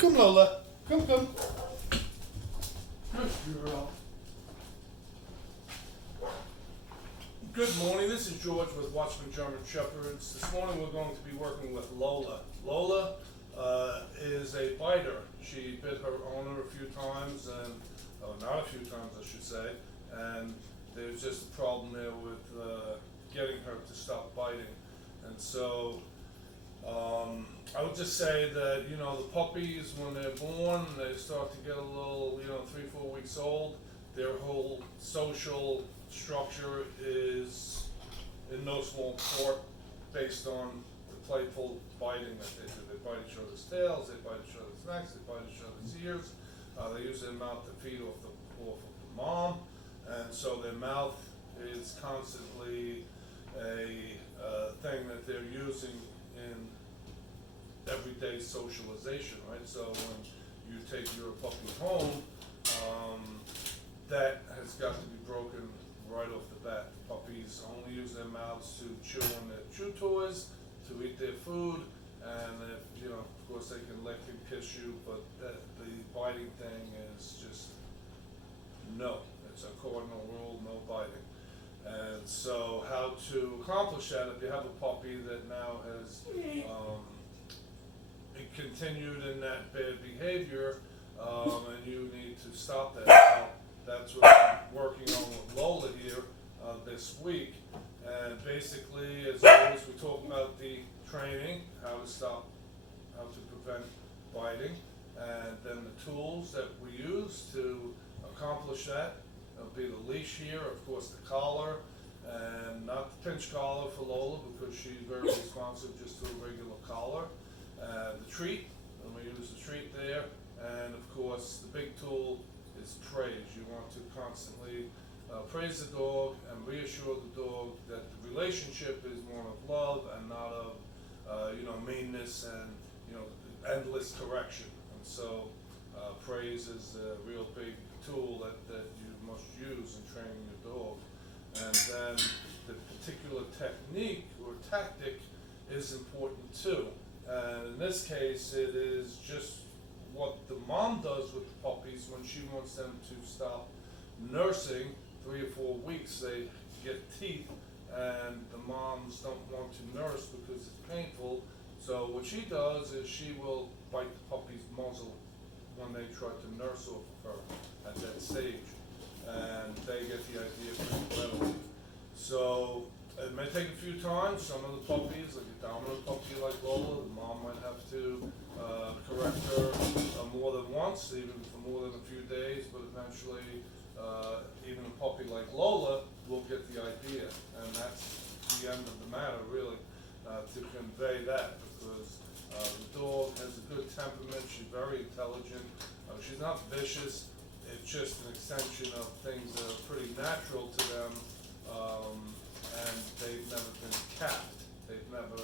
Come, Lola. Come, come. Good girl. Good morning. This is George with Watchman German Shepherds. This morning we're going to be working with Lola. Lola is a biter. She bit her owner a few times, and not a few times, I should say. And there's just a problem there with getting her to stop biting. And so I would just say that, you know, the puppies, when they're born, they start to get a little, 3-4 weeks old. Their whole social structure is in no small part based on the playful biting that they do. They bite each other's tails, they bite each other's necks, they bite each other's ears. They use their mouth to feed off of the mom, and so their mouth is constantly a thing that they're using in everyday socialization, right? So when you take your puppy home, that has got to be broken right off the bat. Puppies only use their mouths to chew on their chew toys, to eat their food, and if, of course they can lick and kiss you, but the biting thing is just no. It's a cardinal rule, no biting. And so how to accomplish that if you have a puppy that now has continued in that bad behavior, and you need to stop that. So that's what I'm working on with Lola here this week. And basically, as always, we talk about the training, how to prevent biting, and then the tools that we use to accomplish that. It'll be the leash here, of course the collar, and not the pinch collar for Lola because she's very responsive just to a regular collar. The treat, and we use the treat there, and of course the big tool is praise. You want to constantly praise the dog and reassure the dog that the relationship is one of love and not of meanness and endless correction. And so praise is a real big tool that you must use in training your dog. And then the particular technique or tactic is important too. And in this case, it is just what the mom does with the puppies when she wants them to stop nursing. 3 or 4 weeks they get teeth, and the moms don't want to nurse because it's painful. So what she does is she will bite the puppy's muzzle when they try to nurse off of her at that stage, and they get the idea pretty readily. So it may take a few times. Some of the puppies, like a dominant puppy like Lola, the mom might have to correct her more than once, even for more than a few days, but eventually even a puppy like Lola will get the idea, and that's the end of the matter, really, to convey that, because the dog has a good temperament. She's very intelligent. She's not vicious. It's just an extension of things that are pretty natural to them, and they've never been capped. They've never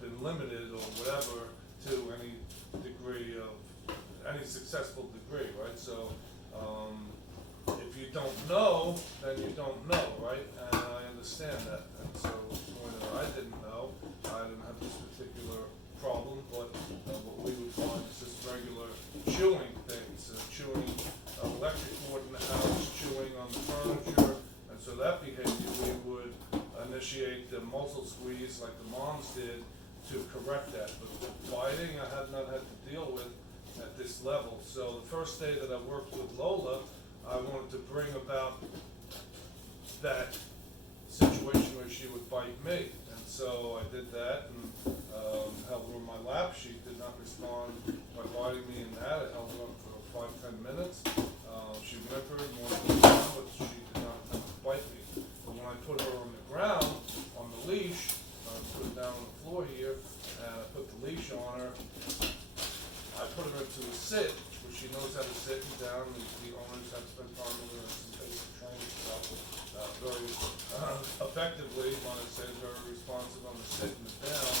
been limited or whatever to any degree of any successful degree, right? So if you don't know, then you don't know, right? And I understand that. And so when I didn't know, I didn't have this particular problem, but what we would find is just regular chewing things, chewing electric cord in the house, chewing on the furniture, and so that behavior we would initiate the muzzle squeeze like the moms did to correct that. But the biting I had not had to deal with at this level. So the first day that I worked with Lola, I wanted to bring about that situation where she would bite me. And so I did that and held her on my lap. She did not respond by biting me in that. I held her up for 5-10 minutes. She whimpered, wanted to down, but she did not attempt to bite me. But when I put her on the ground, on the leash, I put her down on the floor here, and I put the leash on her, I put her into a sit, which she knows how to sit and down. The owners have spent time with her and some basic training stuff very effectively. When I say very responsive on the sit and the down.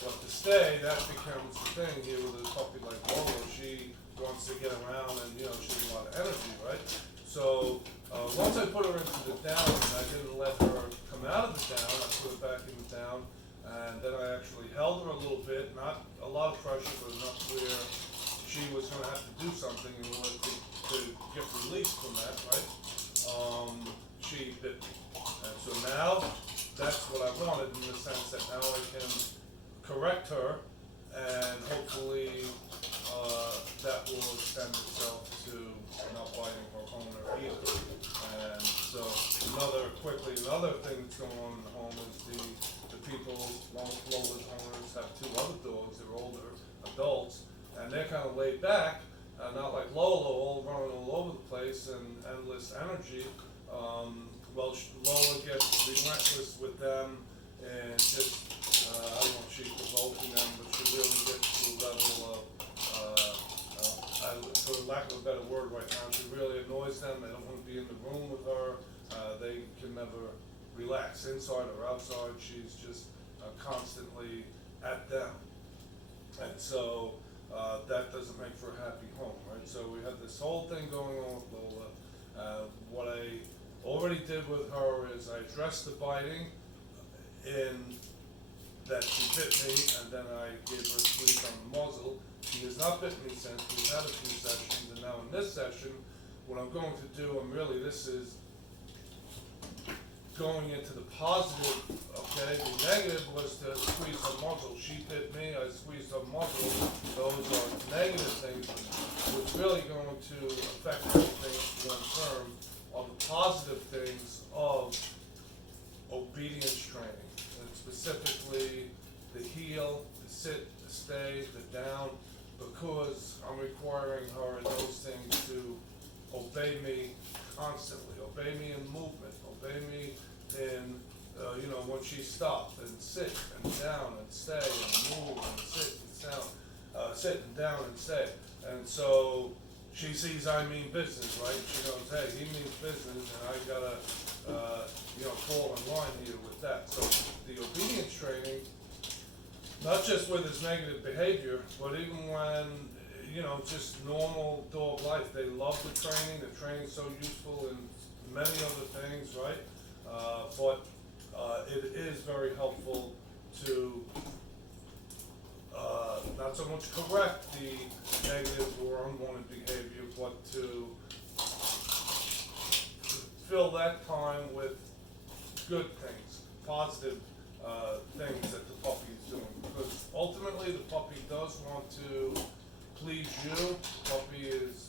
But to stay, that becomes the thing here with a puppy like Lola. She wants to get around and she has a lot of energy, right? So once I put her into the down, and I didn't let her come out of the down, I put her back in the down, and then I actually held her a little bit, not a lot of pressure, but enough to where she was going to have to do something in order to get released from that, right? She bit me. And so now, that's what I wanted, in the sense that now I can correct her, and hopefully that will extend itself to not biting her owner either. And so another thing that's going on in the home is the people, Lola's owners have two other dogs. They're older adults, and they're kind of laid back, not like Lola, all running all over the place and endless energy. Lola gets relentless with them, and just, I don't know if she's provoking them, but she really gets to a level of, for lack of a better word right now, she really annoys them. They don't want to be in the room with her. They can never relax, inside or outside. She's just constantly at them. And so that doesn't make for a happy home, right? So we have this whole thing going on with Lola. What I already did with her is I addressed the biting in that she bit me, and then I gave her a squeeze on the muzzle. She has not bitten me since. We've had a few sessions, and now in this session, what I'm going to do, this is going into the positive, okay? The negative was to squeeze her muzzle. She bit me, I squeezed her muzzle. Those are negative things. What's really going to affect everything long term are the positive things of obedience training, and specifically the heel, the sit, the stay, the down, because I'm requiring her in those things to obey me constantly, obey me in movement, obey me in, when she stopped, and sit and down and stay and move and sit and sound, sit and down and stay. And so she sees I mean business, right? She goes, hey, he means business, and I gotta, fall in line here with that. So the obedience training, not just with his negative behavior, but even when, just normal dog life, they love the training. The training's so useful in many other things, right? But it is very helpful to not so much correct the negative or unwanted behavior, but to fill that time with good things, positive things that the puppy is doing. Because ultimately the puppy does want to please you. The puppy is,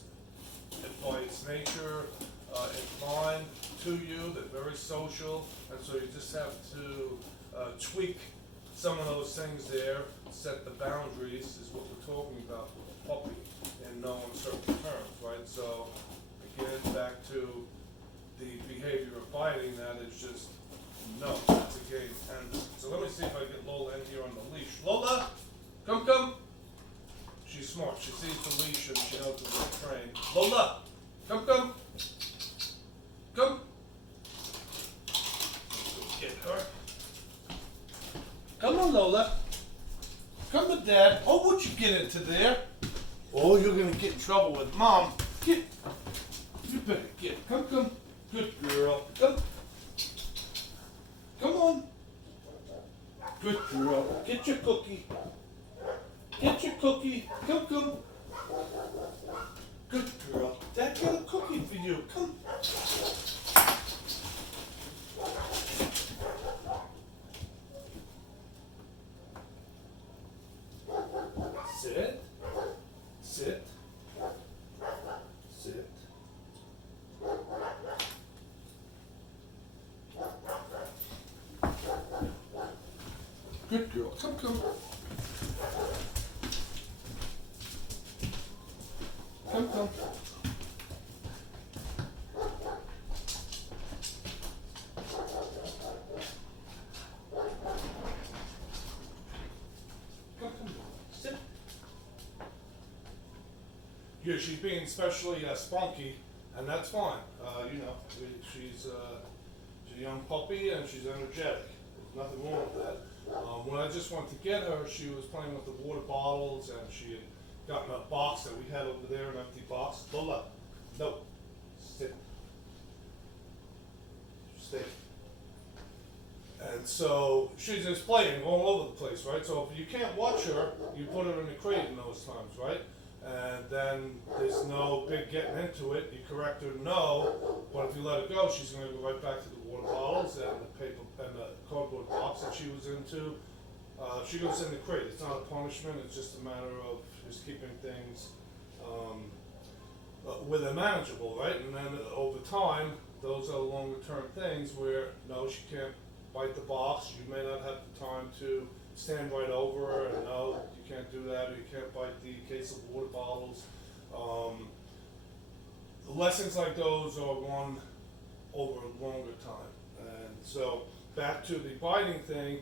by its nature, inclined to you. They're very social, and so you just have to tweak some of those things there, set the boundaries, is what we're talking about with the puppy in no uncertain terms, right? So again, back to the behavior of biting, that is just no, it's a game. And so let me see if I get Lola in here on the leash. Lola, come. She's smart. She sees the leash and she knows the way to train. Lola, come. Get her. Come on, Lola. Come to Dad. Oh, what'd you get into there? Oh, you're gonna get in trouble with Mom. Get. You better get. Come. Good girl. Come. Come on. Good girl. Get your cookie. Come. Good girl. Dad got a cookie for you. Come. Sit. Good girl. Come. Come. Sit. Yeah, she's being especially spunky, and that's fine. She's a young puppy and she's energetic. There's nothing wrong with that. When I just went to get her, she was playing with the water bottles, and she had gotten a box that we had over there, an empty box. Lola, no, sit, stay. And so she's just playing all over the place, right? So if you can't watch her, you put her in the crate in those most times, right? And then there's no big getting into it. You correct her, no, but if you let her go, she's going to go right back to the water bottles and the paper and the cardboard box that she was into. She goes in the crate. It's not a punishment. It's just a matter of just keeping things where they're manageable, right? And then over time, those are longer term things where no, she can't bite the box. You may not have the time to stand right over her, and no, you can't do that, or you can't bite the case of water bottles. Lessons like those are won over a longer time. And so back to the biting thing,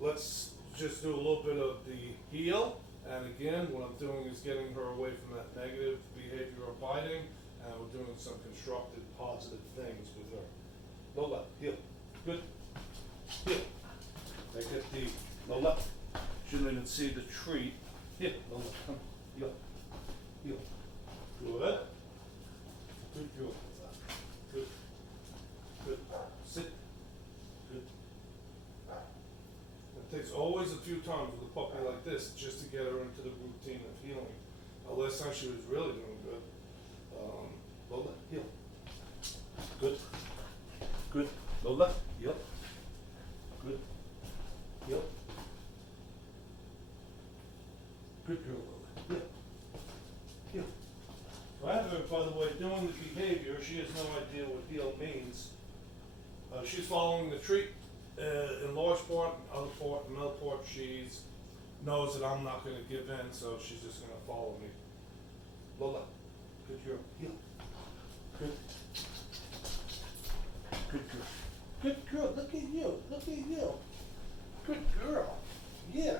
let's just do a little bit of the heel. And again, what I'm doing is getting her away from that negative behavior of biting, and we're doing some constructive, positive things with her. Lola, heel. Good. Heel. I get the Lola. Shouldn't even see the treat. Heel. Lola, come. Heel. Heel. Good. Good heel. Good. Good. Sit. Good. It takes always a few times with a puppy like this just to get her into the routine of healing. Last time she was really doing good. Lola, heel. Good. Good. Lola, heel. Good. Heel. Good girl, Lola. Heel. Heel. So I have her, by the way, doing the behavior. She has no idea what heel means. She's following the treat. In large part, another part, she knows that I'm not going to give in, so she's just going to follow me. Lola, good girl, heel. Good. Good girl. Good girl, look at you, look at you. Good girl, yeah.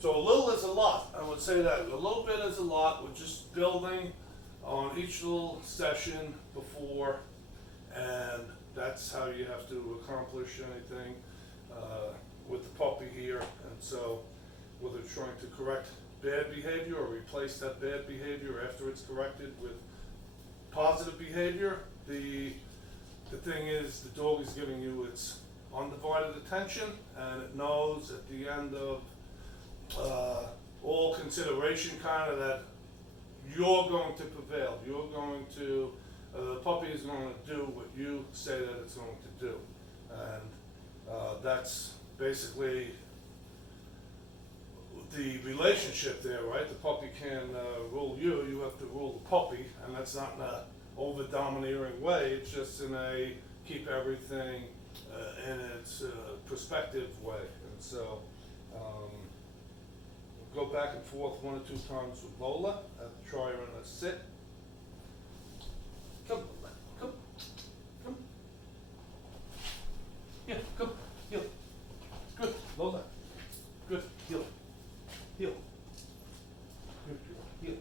So a little is a lot, I would say that. A little bit is a lot. We're just building on each little session before, and that's how you have to accomplish anything with the puppy here. And so whether trying to correct bad behavior or replace that bad behavior after it's corrected with positive behavior, the thing is the dog is giving you its undivided attention, and it knows at the end of all consideration kind of that you're going to prevail. You're going to the puppy is going to do what you say that it's going to do, and that's basically the relationship there, right? The puppy can rule you, you have to rule the puppy, and that's not in a over-domineering way, it's just in a keep everything in its perspective way. And so we'll go back and forth 1 or 2 times with Lola, try her in a sit. Come, come, come. Yeah, come, heel. Good, Lola. Good, heel. Heel. Good girl, heel.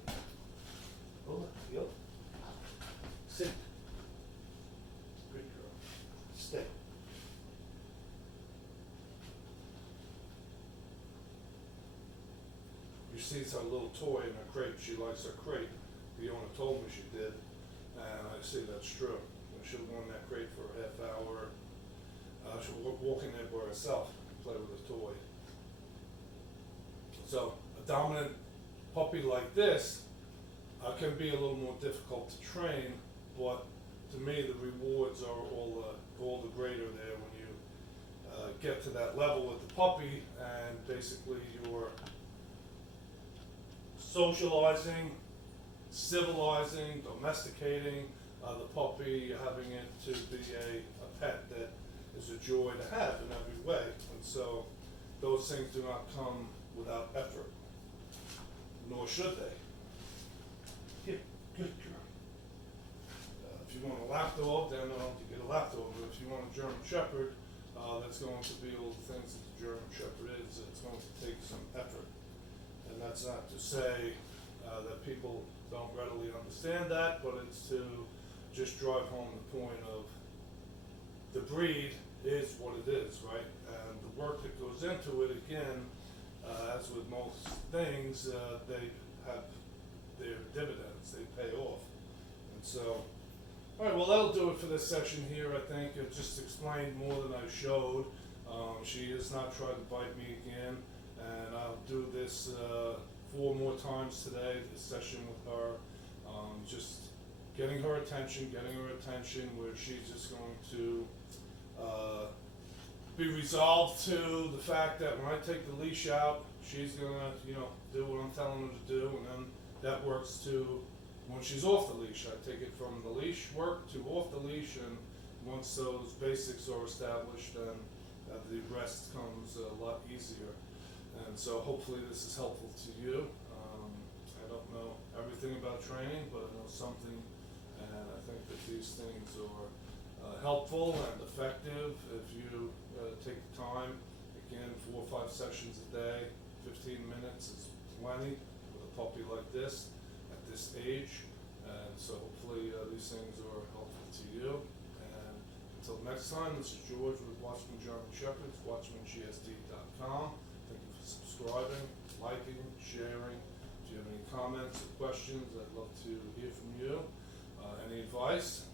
Lola, heel. Sit. Good girl. Stay. You see it's our little toy in her crate. She likes her crate. The owner told me she did. And I see that's true. She'll go in that crate for a half hour. She'll walk in there by herself and play with a toy. So a dominant puppy like this can be a little more difficult to train, but to me the rewards are all the greater there when you get to that level with the puppy, and basically you're socializing, civilizing, domesticating the puppy, having it to be a pet that is a joy to have in every way. And so those things do not come without effort, nor should they. Here, good girl. If you want a lap dog, then you get a lap dog. But if you want a German Shepherd, that's going to be all the things that the German Shepherd is. It's going to take some effort. And that's not to say that people don't readily understand that, but it's to just drive home the point of the breed is what it is, right? And the work that goes into it, again, as with most things, they have their dividends, they pay off. And so, all right, well, that'll do it for this session here, I think. I've just explained more than I showed. She has not tried to bite me again, and I'll do this 4 more times today, this session with her, just getting her attention where she's just going to be resolved to the fact that when I take the leash out, she's gonna, do what I'm telling her to do, and then that works to when she's off the leash. I take it from the leash work to off the leash, and once those basics are established, then the rest comes a lot easier. And so hopefully this is helpful to you. I don't know everything about training, but I know something, and I think that these things are helpful and effective if you take the time. Again, 4 or 5 sessions a day, 15 minutes is plenty with a puppy like this at this age. And so hopefully these things are helpful to you. And until next time, this is George with Watchman German Shepherds, WatchmanGSD.com. Thank you for subscribing, liking, sharing. If you have any comments or questions, I'd love to hear from you. Any advice?